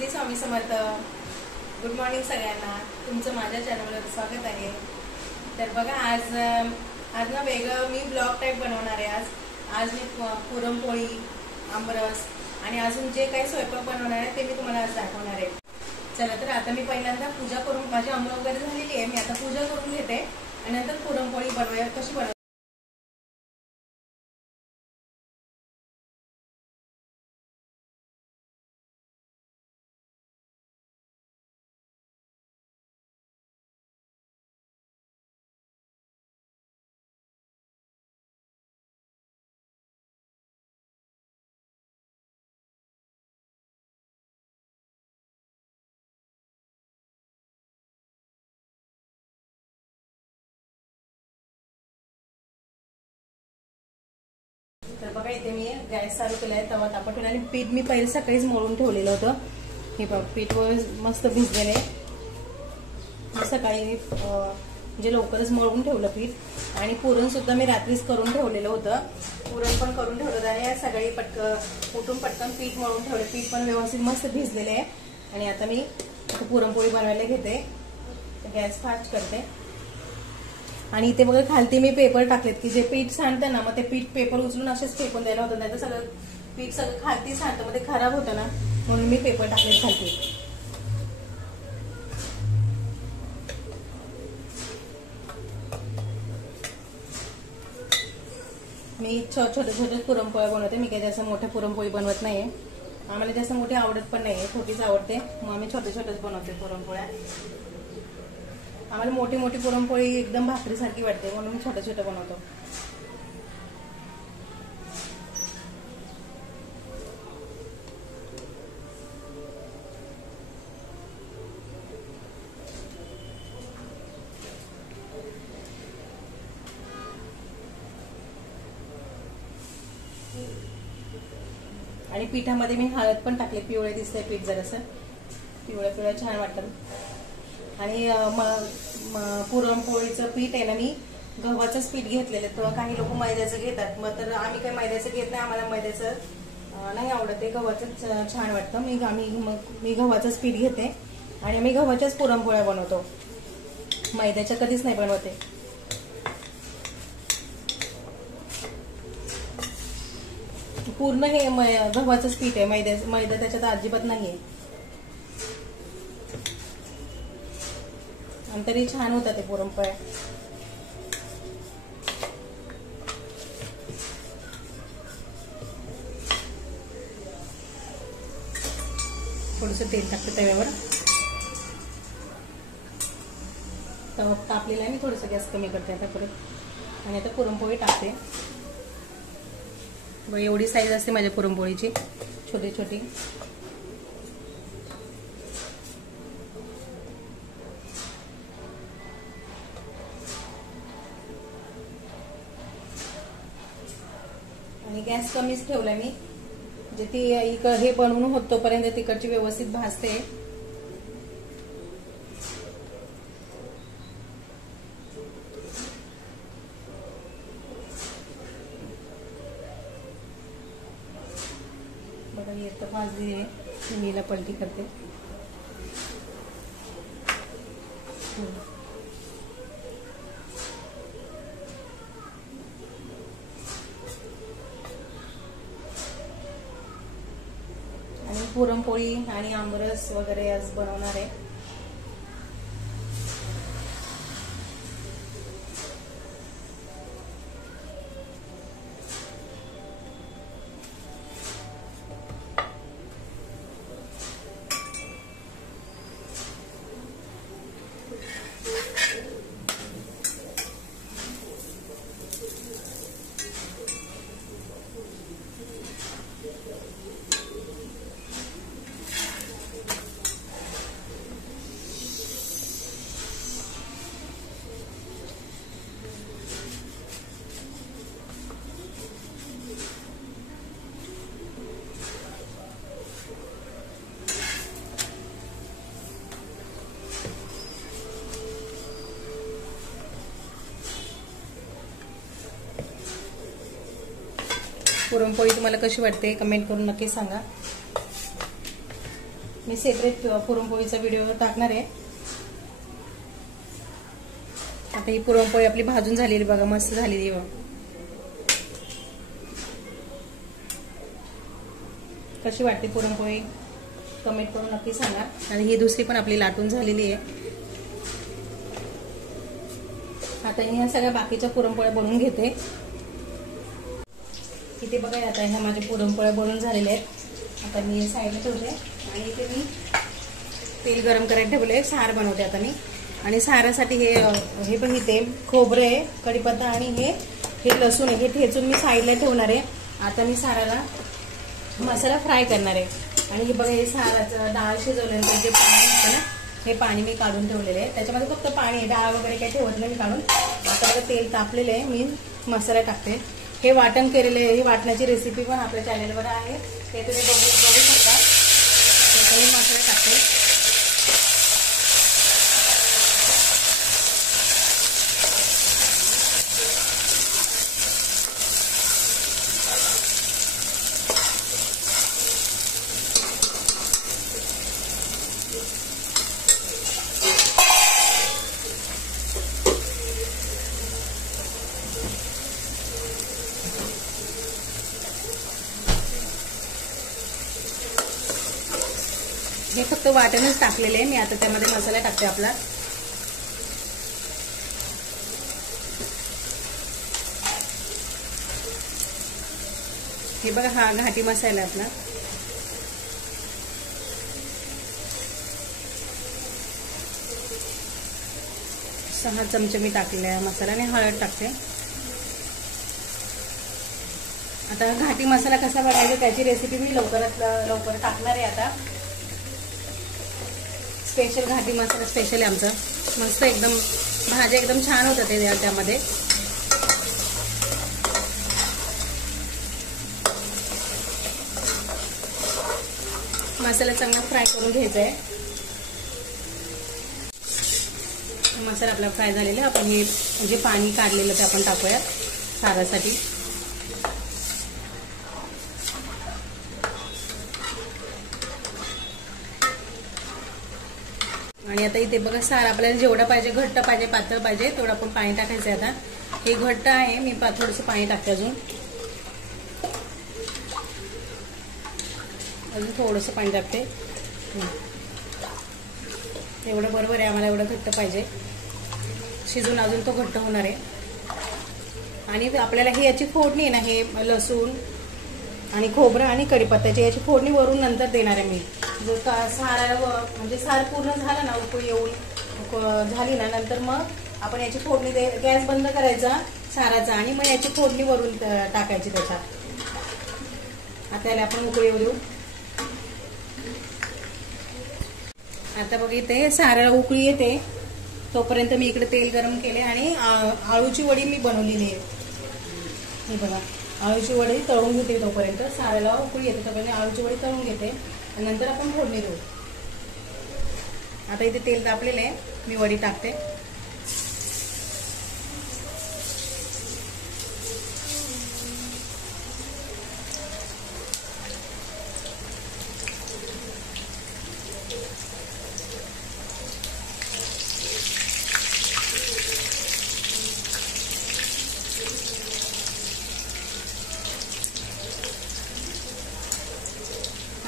Shri Swami Samarth. Good morning सगळ्यांना, तुमचं माझ्या चॅनलवर स्वागत आहे। तर बघा आज ना वेगळं मी ब्लॉग टाईप बनवणार आहे। आज मी पुरणपोळी, आमरस आणि अजून जे काही स्वयंपाक बनवणार आहे ते मी तुम्हाला आज दाखवणार आहे। चला तर आता मी पहिल्यांदा पूजा करून, माझी अंघोळ वगैरे झालेली आहे, मी आता पूजा करून घेते आणि नंतर पुरणपोळी कशी बनवायची तर बघा इथे मी गॅस चालू केलाय, तवा तापत ठेवला आणि पीठ मी पहिले सकाळीच मळून ठेवलेलं होतं। हे बघ पीठ मस्त भिजलेलं आहे। सकाळी म्हणजे लवकरच मळून ठेवलं पीठ आणि पुरण सुद्धा मी रात्रीच करून ठेवलेलं होतं। पुरण पण करून ठेवलं आणि सकाळी उठून पटकन पीठ मळून ठेवलं। पीठ पण व्यवस्थित मस्त भिजलेलं आहे आणि आता मी पुरणपोळी बनवायला घेते। गॅस फास्ट करते आणि इथे बघा खालती मी पेपर टाकलेत की जे पीठ सांडतं ना, मग ते पीठ पेपर उचलून असेच फेकून द्यायला होतं, नाही तर सगळं पीठ सगळं खालती सांडतं, मग ते खराब होतं ना, म्हणून मी पेपर टाकलेत खालती। मी छोटे पुरणपोळ्या बनवते, मी काही जास्त मोठ्या पुरणपोळी बनवत नाहीये, आम्हाला जास्त मोठी आवडत पण नाहीये, छोटीच आवडते, मग आम्ही छोटेच बनवते पुरणपोळ्या। आम्हाला मोठी पुरणपोळी एकदम भाकरीसारखी वाटते, म्हणून छोटे बनवतो। आणि पिठामध्ये मी हळद पण टाकले, पिवळे दिसतंय पीठ, जरासं पिवळं छान वाटतं। आणि पुरणपोळीचं पीठ आहे ना, मी गव्हाचंच पीठ घेतलेलं, तेव्हा काही लोक मैद्याचं घेतात, मग तर आम्ही काही मैद्याचं घेत नाही, आम्हाला मैद्याचं नाही आवडत, ते गव्हाचंच छान वाटतं। मी गव्हाचंच पीठ घेते आणि मी गव्हाच्याच पुरणपोळ्या बनवतो, मैद्याच्या कधीच नाही बनवते। पूर्ण हे गव्हाचंच पीठ आहे, मैदा त्याच्यात अजिबात नाहीये, आणि तरी छान होतात ते पुरणपोळ्या। थोडंसं तेल टाकते तव्यावर, तवा तापलेला आहे, मी थोडंसं गॅस कमी करते आता परत, आणि आता पुरणपोळी टाकते। एवढी साईज असते माझ्या पुरणपोळीची, छोटी। आणि गॅस कमीच ठेवलाय मी, म्हणजे ती हे बनवून होत तोपर्यंत तिकडची व्यवस्थित भाजते। बघा ही आता भाजली आहे, मीला पलटी करते। आणि पुरणपोळी आणि आमरस वगैरे आज बनवणार आहे। पुरणपोळी तुम्हाला कशी वाटते कमेंट करून नक्की सांगा। मी सेपरेट पुरणपोळीचा व्हिडिओ टाकणार आहे. आता ही पुरणपोळी आपली भाजून झालेली बघा, मस्त झालेली बघा. कशी वाटते पुरणपोळी कमेंट करून नक्की सांगा. आणि ही दुसरी पण आपली लाटून झालेली आहे. आता ह्या सगळ्या बाकीच्या पुरणपोळ्या बनवून घेते. इथे बघा आता ह्या माझ्या पुरणपोळ्या बनवून झालेल्या आहेत. आता मी साईडला ठेवते आणि इथे मी तेल गरम करायला ठेवले. सार बनवते आता मी. आणि सारासाठी हे पण इथे खोबरं आहे, कढीपत्ता आणि हे लसूण आहे, हे ठेचून मी साईडला ठेवणार आहे. आता मी साराला मसाला फ्राय करणार आहे. आणि हे बघा हे साराचं डाळ शिजवल्यानंतर जे पाणी असतं ना, हे पाणी मी काढून ठेवलेले आहे. त्याच्यामध्ये फक्त पाणी आहे, डाळ वगैरे काही ठेवत नाही मी काढून. आता बघा तेल तापलेलं आहे, मी मसाला टाकते. हे वाटण केलेले आहे, ही वाटण्याची रेसिपी पण आपल्या चॅनलवर आहे, ते तुम्ही बघू शकता. मी मसाला टाकते. हे फक्त वाटणच टाकलेले आहे मी. आता त्यामध्ये मसाला टाकते आपला. हे बघा हा घाटी मसाला आपला. सहा चमचे मी टाकलेला आहे मसाला. आणि हळद टाकते. आता घाटी मसाला कसा बनवायचा त्याची रेसिपी मी लवकर टाकणार आहे. आता स्पेशल घाटी मसाला स्पेशल आहे आमचं. मस्त एकदम भाज्या एकदम छान होतात ते त्यामध्ये. मसाला चांगला फ्राय करून घ्यायचा आहे. मसाला आपला फ्राय झालेला. आपण हे जे पाणी काढलेलं ते आपण टाकूया सारासाठी. आणि आता इथे बघा सार आपल्याला जेवढा पाहिजे, घट्ट पाहिजे पातळ पाहिजे तेवढं आपण पाणी टाकायचं आहे. आता हे घट्ट आहे, मी थोडंसं पाणी टाकते. अजून थोडंसं पाणी टाकते. एवढं बरोबर आहे, आम्हाला एवढं घट्ट पाहिजे. शिजून अजून तो घट्ट होणार आहे. आणि आपल्याला ही याची फोडणी आहे ना, हे लसूण आणि खोबरं आणि कढीपत्त्याची याची फोडणी वरून नंतर देणार आहे मी. जर साराला म्हणजे सार पूर्ण झाला ना, उकळी येऊन झाली ना, नंतर मग आपण याची फोडणी गॅस बंद करायचा साराचा आणि मग याची फोडणी वरून टाकायची त्याच्यात. आता याला आपण उकळी येऊ देऊ. आता बघ इथे साराला उकळी येते तोपर्यंत मी इकडे तेल गरम केले आणि आळूची वडी मी बनवलेली आहे. हे बघा आळूची वडी तळून घेते. तोपर्यंत साराला उकळी येते तोपर्यंत आळूची वडी तळून घेते. नंतर आपण फोडणी देऊ. आता इथे तेल तापलेलं आहे, मी वडी टाकते.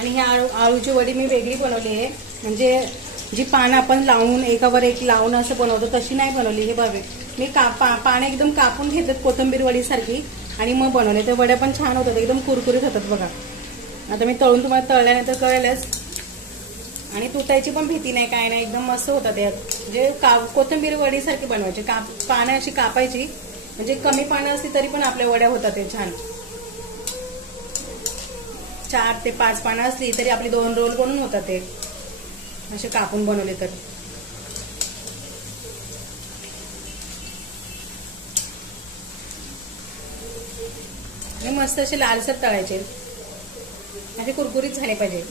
आणि ही आळूची वडी मी वेगळी बनवली आहे. म्हणजे जी पानं आपण लावून एकावर एक लावून असं बनवतो तशी नाही बनवली. हे बघा मी पानं एकदम कापून घेतात कोथिंबीर वडीसारखी आणि मग बनवले. त्या वड्या पण छान होतात, एकदम कुरकुरीत होतात बघा. आता मी तळून तुम्हाला तळल्यानंतर कळेलच. आणि तुटायची पण भीती नाही, काय नाही, एकदम मस्त होतात. म्हणजे कोथिंबीर वडीसारखी बनवायची. पानं अशी कापायची, म्हणजे कमी पानं असली तरी पण आपल्या वड्या होतात ते छान. 4 ते 5 पानं असली तरी आपली 2 रोल बनून होतात ते असे कापून बनवले तर. आणि मस्त असे लालसर तळायचे, असे कुरकुरीत झाले पाहिजे.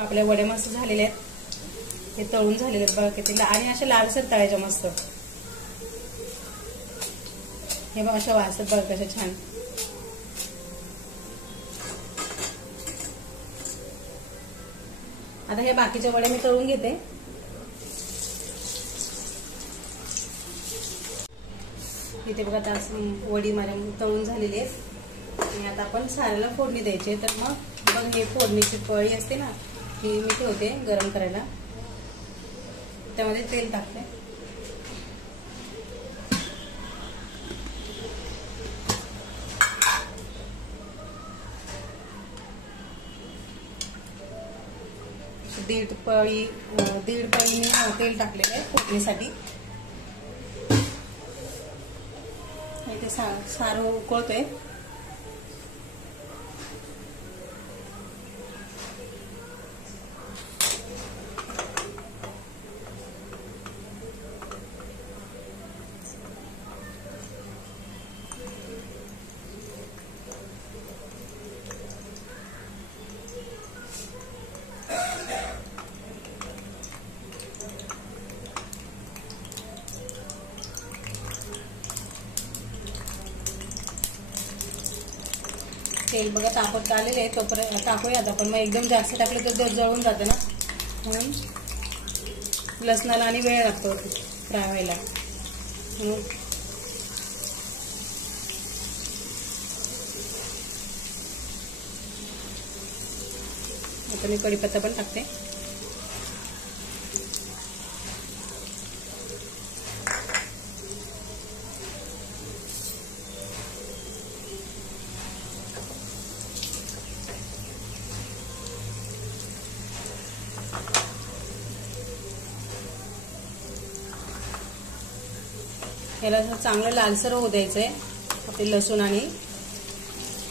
आपल्या वडे मस्त झालेले आहेत, हे तळून झालेले आहेत बघा किती, आणि अशा लालसर तळायच्या मस्त. हे बघा अशा वाजतात बघा कशा छान. आता हे बाकीचे वडे मी तळून घेते. इथे बघा तास वडी माझ्या तळून झालेली आहेत आणि आता आपण साऱ्याला फोडणी द्यायची. तर मग बघ हे फोडणीची पळी असते ना, ही मी ठेवते गरम करायला, त्यामध्ये तेल टाकते. दीड पळी मी तेल टाकलेलं आहे फोडणीसाठी. इथे सारं उकळतोय. तेल बघा तापत आलेले आहे, तोपर्यंत टाकूया आता. पण मग एकदम जास्त टाकले तर जळून जातं ना, म्हणून लसणाला आणि वेळ लागतो फ्राय व्हायला. आता मी कढीपत्ता पण टाकते. याला चांगलं लालसर होऊ द्यायचंय. आपले लसूण आणि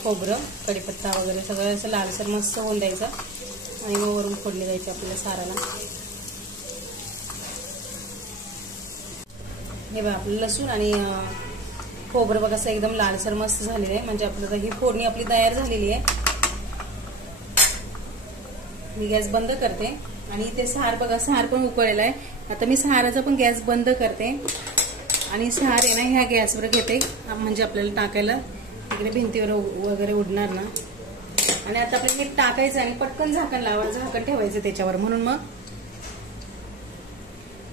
खोबरं, कढीपत्ता वगैरे सगळं असं लालसर मस्त होऊन द्यायचं आणि मग वरून फोडणी द्यायची आपल्याला साराला. हे बघा आपलं लसूण आणि खोबरं बघा असं एकदम लालसर मस्त झालेलं आहे, म्हणजे आपल्याला ही फोडणी आपली तयार झालेली आहे. मी गॅस बंद करते आणि ते सार बघा, सार पण उकळलेला आहे. आता मी साराचा पण गॅस बंद करते आणि सार आहे ना ह्या गॅसवर घेते, म्हणजे आपल्याला टाकायला इकडे भिंतीवर वगैरे उडणार ना. आणि आता आपल्याला मीठ टाकायचं आणि पटकन झाकण लावायचं, झाकण ठेवायचं त्याच्यावर. म्हणून मग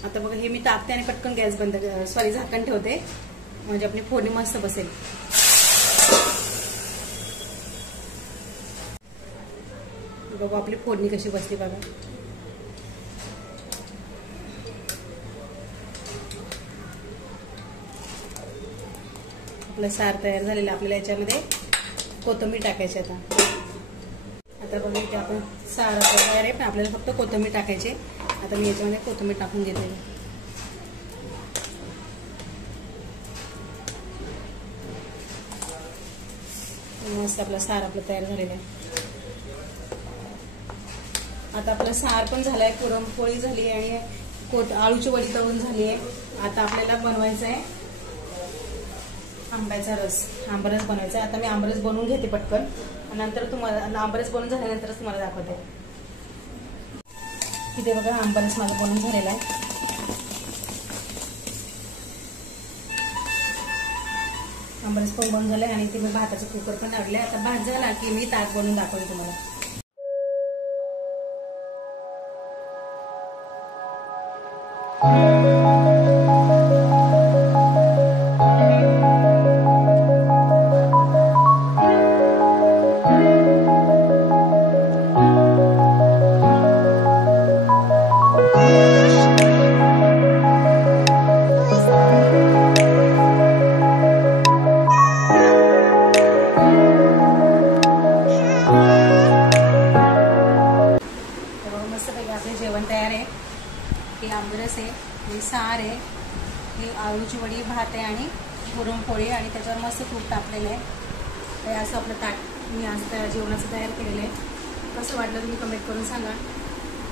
आता बघा हे मी टाकते आणि पटकन गॅस बंद, झाकण ठेवते, म्हणजे आपली फोडणी मस्त बसेल. बघा आपली फोडणी कशी बसली बघा. आपलं सार तयार झालेलं. आपल्याला याच्यामध्ये कोथिंबीर टाकायची. आता बघा इथे आपण सार तयार आहे, पण आपल्याला फक्त कोथिंबीर टाकायची. आता मी याच्यामध्ये कोथिंबीर टाकून घेते. मस्त आपला सार तयार झालेला आहे. आता आपलं सार पण झालाय, पुरणपोळी झाली आणि आळूची वडी तळून झाली आहे. आता आपल्याला बनवायचं आहे आंब्याचा रस, आंबरस बनवायचा. आता मी आंबरस बनवून घेते पटकन, नंतर तुम्हाला आंबरस बनवून झाल्यानंतरच तुम्हाला दाखवते. इथे बघा आंबरस माझा बनवून झालेला आहे. आंबरस पण बनवून झालाय आणि इथे मी भाताचं कुकर पण लावलंय. आता भात झाला की मी ताक बनवून दाखवते तुम्हाला. जेवण तयार आहे. हे आंबरस आहे, हे सार आहे, हे आळूची वडी, भात आहे आणि पुरणपोळी आणि त्याच्यावर मस्त तूप टाकलेलं आहे. हे असं आपलं ताट मी आज जेवणाचं तयार केलेलं आहे. कसं वाटलं तुम्ही कमेंट करून सांगा.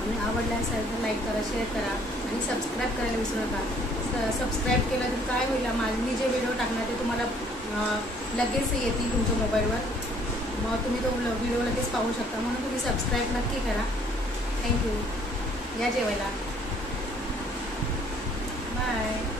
आणि आवडलं असेल तर लाईक करा, शेअर करा आणि सबस्क्राईब करायला विसरू नका. सबस्क्राईब केलं तर काय होईल, मी जे व्हिडिओ टाकणार ते तुम्हाला लगेच येतील तुमच्या मोबाईलवर. मग तुम्ही तो व्हिडिओ लगेच पाहू शकता. म्हणून तुम्ही सबस्क्राईब नक्की करा. थँक्यू. या जेवायला. बाय.